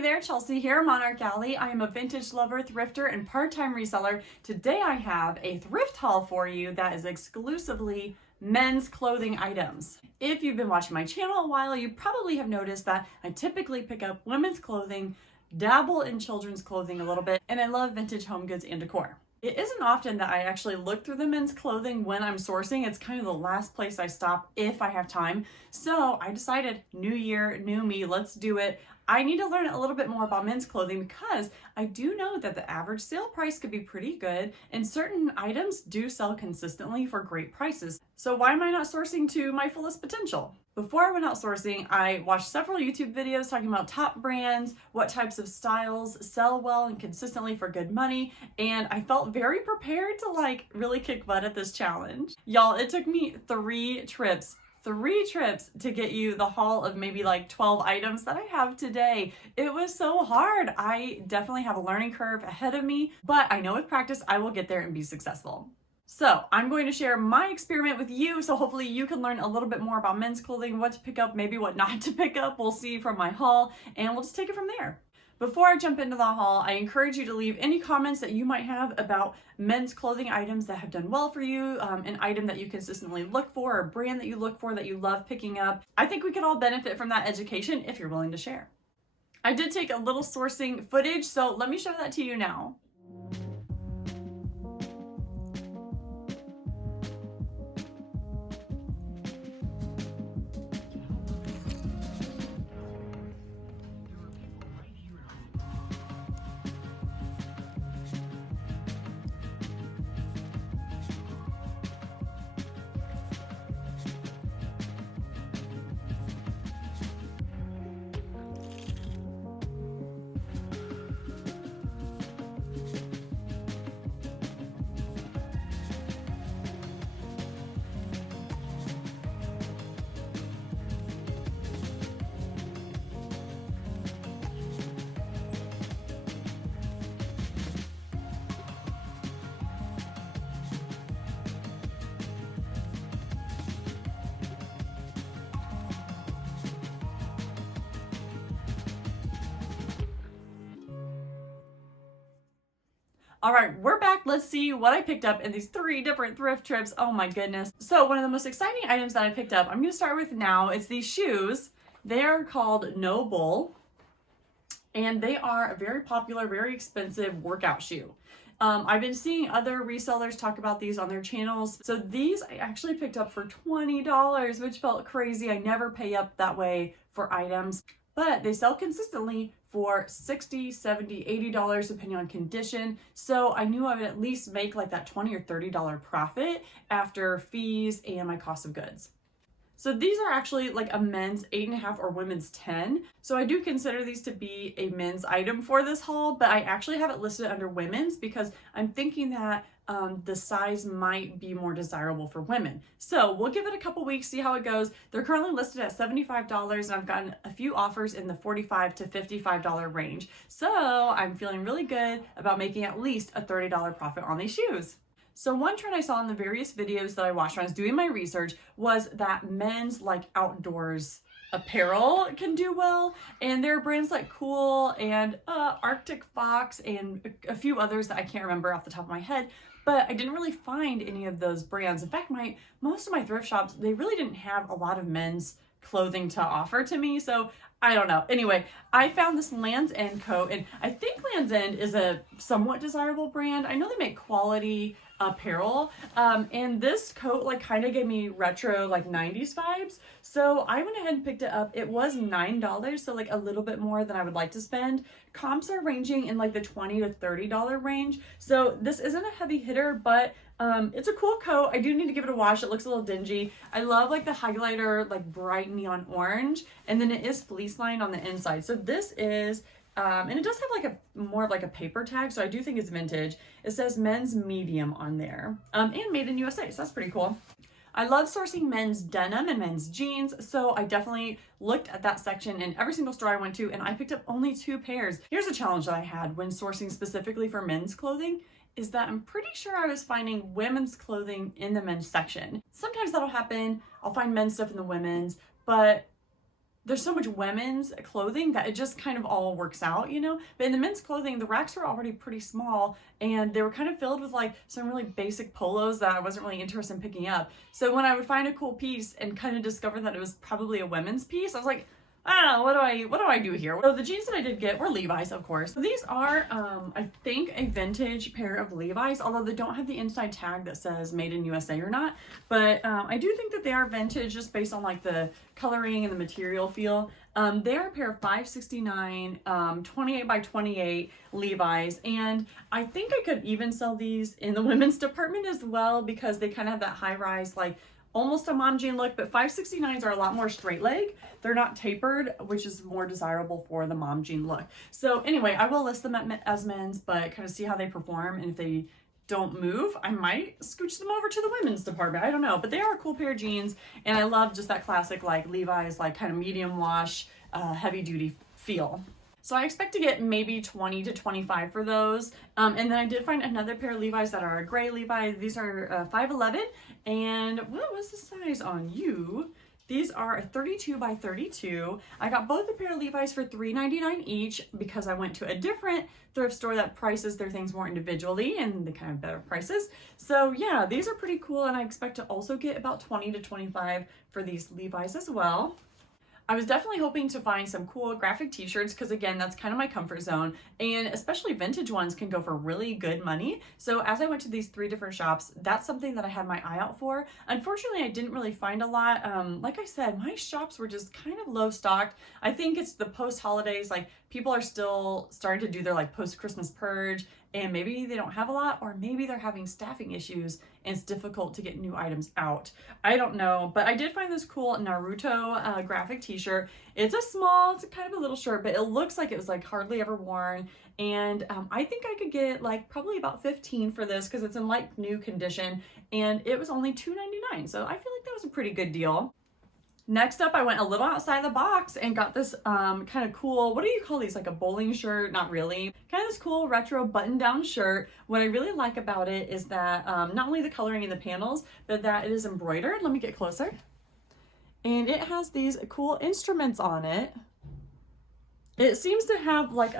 Hey there, Chelsea here, MonarchAlley. I am a vintage lover, thrifter, and part-time reseller. Today I have a thrift haul for you that is exclusively men's clothing items. If you've been watching my channel a while, you probably have noticed that I typically pick up women's clothing, dabble in children's clothing a little bit, and I love vintage home goods and decor. It isn't often that I actually look through the men's clothing when I'm sourcing. It's kind of the last place I stop if I have time. So I decided, new year, new me, let's do it. I need to learn a little bit more about men's clothing because I do know that the average sale price could be pretty good and certain items do sell consistently for great prices. So why am I not sourcing to my fullest potential? Before I went out sourcing, I watched several YouTube videos talking about top brands, what types of styles sell well and consistently for good money, and I felt very prepared to really kick butt at this challenge. Y'all, it took me three trips to get you the haul of maybe 12 items that I have today. It was so hard. I definitely have a learning curve ahead of me, but I know with practice I will get there and be successful. So I'm going to share my experiment with you, so hopefully you can learn a little bit more about men's clothing, what to pick up, maybe what not to pick up. We'll see from my haul, and we'll just take it from there. Before I jump into the haul, I encourage you to leave any comments that you might have about men's clothing items that have done well for you, an item that you consistently look for, or a brand that you look for that you love picking up. I think we could all benefit from that education if you're willing to share. I did take a little sourcing footage, so let me show that to you now. All right, we're back. Let's see what I picked up in these 3 different thrift trips. Oh my goodness. So one of the most exciting items that I picked up, I'm going to start with now. It's these shoes. They are called No Bull, and they are a very popular, very expensive workout shoe. I've been seeing other resellers talk about these on their channels. So these I actually picked up for $20, which felt crazy. I never pay up that way for items, but they sell consistently for $60, $70, $80 depending on condition. So I knew I would at least make that $20 or $30 profit after fees and my cost of goods. So these are actually a men's 8.5 or women's 10. So I do consider these to be a men's item for this haul, but I actually have it listed under women's because I'm thinking that the size might be more desirable for women. So we'll give it a couple weeks, see how it goes. They're currently listed at $75 and I've gotten a few offers in the $45 to $55 range. So I'm feeling really good about making at least a $30 profit on these shoes. So one trend I saw in the various videos that I watched when I was doing my research was that men's outdoors apparel can do well, and there are brands like Cool and Arctic Fox and a few others that I can't remember off the top of my head, but I didn't really find any of those brands. In fact, most of my thrift shops, they really didn't have a lot of men's clothing to offer to me, so I don't know. Anyway, I found this Land's End coat, and I think Land's End is a somewhat desirable brand. I know they make quality apparel, and this coat kind of gave me retro 90s vibes, so I went ahead and picked it up. It was $9, so a little bit more than I would like to spend. Comps are ranging in the $20 to $30 range, so this isn't a heavy hitter, but it's a cool coat. I do need to give it a wash. It looks a little dingy. I love the highlighter bright neon orange, and then it is fleece lined on the inside. So this is and it does have more of a paper tag, so I do think it's vintage. It says men's medium on there, and made in USA, so that's pretty cool. I love sourcing men's denim and men's jeans, so I definitely looked at that section in every single store I went to, and I picked up only 2 pairs. Here's a challenge that I had when sourcing specifically for men's clothing, is that I'm pretty sure I was finding women's clothing in the men's section. Sometimes that'll happen. I'll find men's stuff in the women's, but there's so much women's clothing that it just kind of all works out, you know? But in the men's clothing, the racks were already pretty small and they were kind of filled with like some really basic polos that I wasn't really interested in picking up. So when I would find a cool piece and kind of discover that it was probably a women's piece, I was like, I don't know, what do I do here? So the jeans that I did get were Levi's, of course. So these are, I think, a vintage pair of Levi's, although they don't have the inside tag that says made in USA or not. But I do think that they are vintage just based on like the coloring and the material feel. They are a pair of 569, 28 by 28 Levi's. And I think I could even sell these in the women's department as well because they kind of have that high rise, like almost a mom jean look, but 569s are a lot more straight leg. They're not tapered, which is more desirable for the mom jean look. So anyway, I will list them as men's, but kind of see how they perform. And if they don't move, I might scooch them over to the women's department. I don't know, but they are a cool pair of jeans. And I love just that classic like Levi's, like kind of medium wash, heavy duty feel. So I expect to get maybe 20 to 25 for those. And then I did find another pair of Levi's that are a gray Levi. These are 5'11", and what was the size on you? These are a 32 by 32. I got both a pair of Levi's for $3.99 each because I went to a different thrift store that prices their things more individually and the kind of better prices. So yeah, these are pretty cool, and I expect to also get about 20 to 25 for these Levi's as well. I was definitely hoping to find some cool graphic t-shirts because again, that's kind of my comfort zone, and especially vintage ones can go for really good money. So as I went to these 3 different shops, that's something that I had my eye out for. Unfortunately, I didn't really find a lot. Like I said, my shops were just kind of low stocked. I think it's the post holidays, like people are still starting to do their like post Christmas purge, and maybe they don't have a lot, or maybe they're having staffing issues and it's difficult to get new items out. I don't know, but I did find this cool Naruto graphic t-shirt. It's a small, it's kind of a little shirt, but it looks like it was like hardly ever worn. And I think I could get like probably about 15 for this because it's in like new condition, and it was only $2.99. So I feel like that was a pretty good deal. Next up, I went a little outside the box and got this kind of cool, what do you call these? Like a bowling shirt? Not really. Kind of this cool retro button-down shirt. What I really like about it is that not only the coloring in the panels, but that it is embroidered. Let me get closer. And it has these cool instruments on it. It seems to have like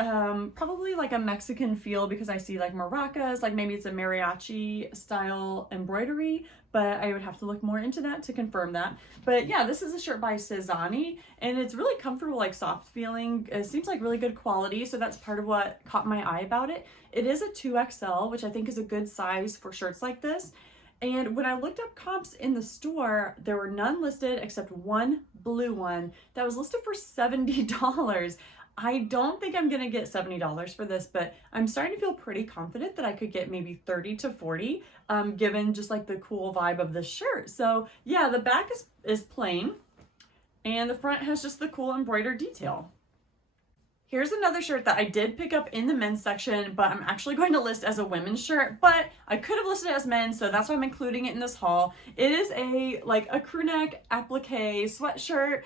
probably like a Mexican feel because I see like maracas, like maybe it's a mariachi style embroidery, but I would have to look more into that to confirm that. But yeah, this is a shirt by Cezanne, and it's really comfortable, like soft feeling. It seems like really good quality, so that's part of what caught my eye about it. It is a 2XL, which I think is a good size for shirts like this. And when I looked up comps in the store, there were none listed except one blue one that was listed for $70. I don't think I'm gonna get $70 for this, but I'm starting to feel pretty confident that I could get maybe 30 to 40, given just like the cool vibe of the shirt. So yeah, the back is plain, and the front has just the cool embroidered detail. Here's another shirt that I did pick up in the men's section, but I'm actually going to list as a women's shirt, but I could have listed it as men's, so that's why I'm including it in this haul. It is like a crew neck applique sweatshirt,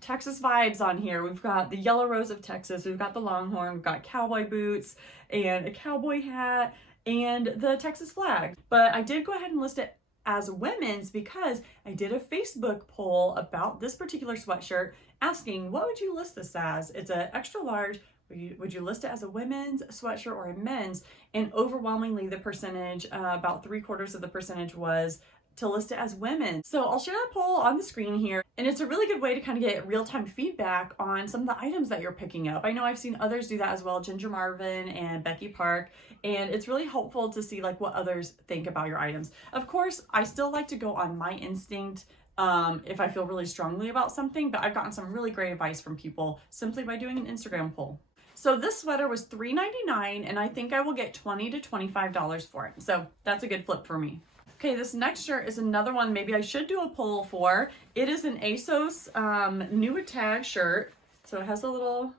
Texas vibes on here. We've got the yellow rose of Texas, we've got the longhorn, we've got cowboy boots and a cowboy hat and the Texas flag. But I did go ahead and list it as women's because I did a Facebook poll about this particular sweatshirt asking, what would you list this as? It's an extra large. Would you list it as a women's sweatshirt or a men's? And overwhelmingly the percentage, about 3/4 of the percentage was to list it as women. So I'll share that poll on the screen here. And it's a really good way to kind of get real-time feedback on some of the items that you're picking up. I know I've seen others do that as well, Ginger Marvin and Becky Park. And it's really helpful to see like what others think about your items. Of course, I still like to go on my instinct if I feel really strongly about something, but I've gotten some really great advice from people simply by doing an Instagram poll. So this sweater was $3.99, and I think I will get $20 to $25 for it. So that's a good flip for me. Okay, this next shirt is another one maybe I should do a poll for. It is an ASOS new tag shirt. So it has a little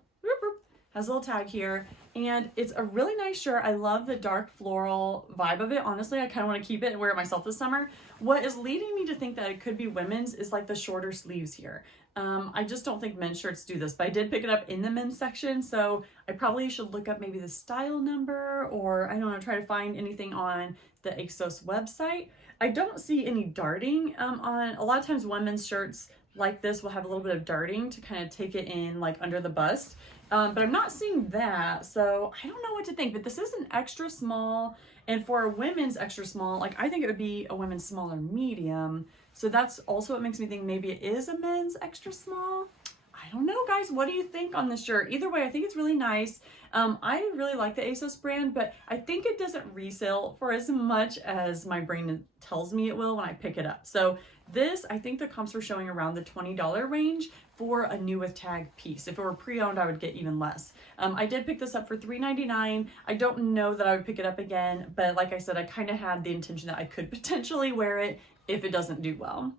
tag here, and it's a really nice shirt. I love the dark floral vibe of it. Honestly, I kind of want to keep it and wear it myself this summer. What is leading me to think that it could be women's is like the shorter sleeves here. I just don't think men's shirts do this, but I did pick it up in the men's section, so I probably should look up maybe the style number, or I don't know, try to find anything on the ASOS website. I don't see any darting on, a lot of times women's shirts, like this will have a little bit of darting to kind of take it in like under the bust. But I'm not seeing that, so I don't know what to think. But this is an extra small, and for a women's extra small, like I think it would be a women's small or medium. So that's also what makes me think maybe it is a men's extra small. I don't know, guys. What do you think on this shirt? Either way, I think it's really nice. I really like the ASOS brand, but I think it doesn't resell for as much as my brain tells me it will when I pick it up. So this, I think the comps were showing around the $20 range for a new with tag piece. If it were pre-owned, I would get even less. I did pick this up for $3.99. I don't know that I would pick it up again, but like I said, I kind of had the intention that I could potentially wear it if it doesn't do well.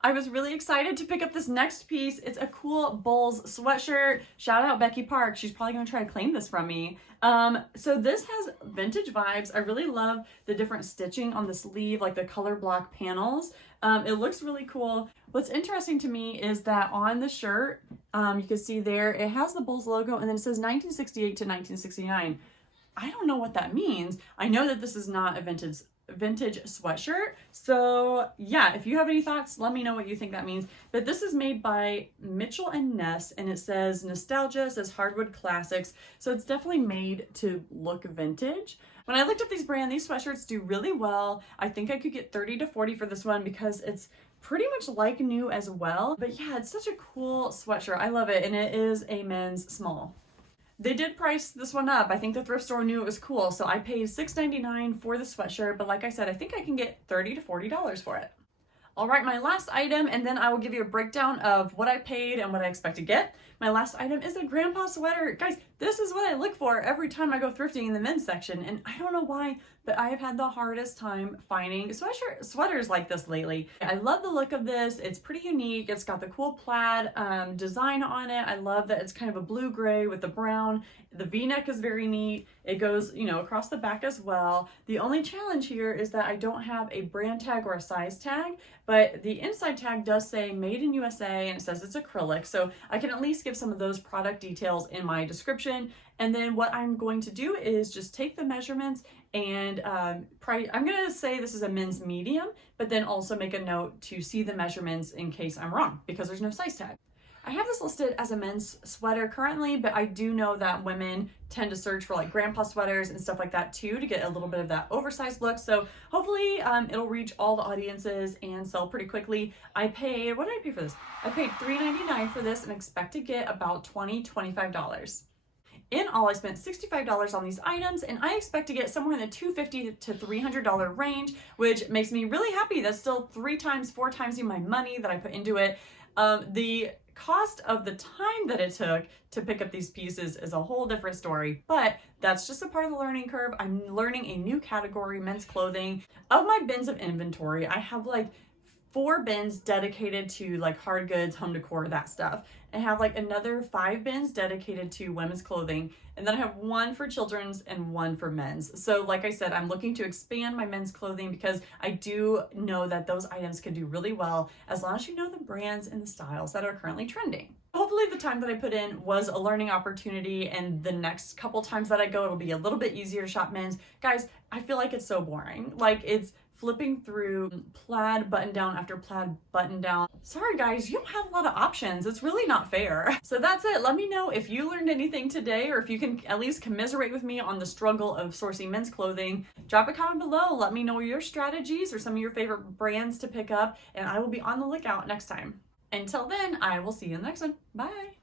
I was really excited to pick up this next piece. It's a cool Bulls sweatshirt. Shout out Becky Park. She's probably gonna try to claim this from me. So this has vintage vibes. I really love the different stitching on the sleeve, like the color block panels. It looks really cool. What's interesting to me is that on the shirt, you can see there, it has the Bulls logo and then it says 1968 to 1969. I don't know what that means. I know that this is not a vintage sweatshirt. So yeah, if you have any thoughts, let me know what you think that means. But this is made by Mitchell and Ness, and it says nostalgia, it says hardwood classics. So it's definitely made to look vintage. When I looked up these sweatshirts do really well. I think I could get 30 to 40 for this one because it's pretty much like new as well. But yeah, it's such a cool sweatshirt. I love it, and it is a men's small. They did price this one up. I think the thrift store knew it was cool, so I paid $6.99 for the sweatshirt, but like I said, I think I can get $30 to $40 for it. All right, my last item, and then I will give you a breakdown of what I paid and what I expect to get. My last item is a grandpa sweater. Guys, this is what I look for every time I go thrifting in the men's section, and I don't know why, but I have had the hardest time finding sweaters like this lately. I love the look of this. It's pretty unique. It's got the cool plaid design on it. I love that it's kind of a blue-gray with the brown. The V-neck is very neat. It goes, you know, across the back as well. The only challenge here is that I don't have a brand tag or a size tag, but the inside tag does say made in USA and it says it's acrylic, so I can at least give some of those product details in my description. And then what I'm going to do is just take the measurements and I'm gonna say this is a men's medium, but then also make a note to see the measurements in case I'm wrong because there's no size tag. I have this listed as a men's sweater currently, but I do know that women tend to search for like grandpa sweaters and stuff like that too to get a little bit of that oversized look. So hopefully it'll reach all the audiences and sell pretty quickly. I paid, what did I pay for this? I paid $3.99 for this and expect to get about $25. In all, I spent $65 on these items, and I expect to get somewhere in the $250 to $300 range, which makes me really happy. That's still 4 times my money that I put into it. The cost of the time that it took to pick up these pieces is a whole different story, but that's just a part of the learning curve. I'm learning a new category, men's clothing. Of my bins of inventory, I have like 4 bins dedicated to like hard goods, home decor, that stuff. I have like another 5 bins dedicated to women's clothing, and then I have 1 for children's and 1 for men's. So like I said, I'm looking to expand my men's clothing because I do know that those items can do really well as long as you know the brands and the styles that are currently trending. Hopefully the time that I put in was a learning opportunity, and the next couple times that I go, it'll be a little bit easier to shop men's. Guys, I feel like it's so boring. Like it's flipping through plaid button down after plaid button down. Sorry guys, you don't have a lot of options. It's really not fair. So that's it. Let me know if you learned anything today, or if you can at least commiserate with me on the struggle of sourcing men's clothing. Drop a comment below. Let me know your strategies or some of your favorite brands to pick up, and I will be on the lookout next time. Until then, I will see you in the next one. Bye.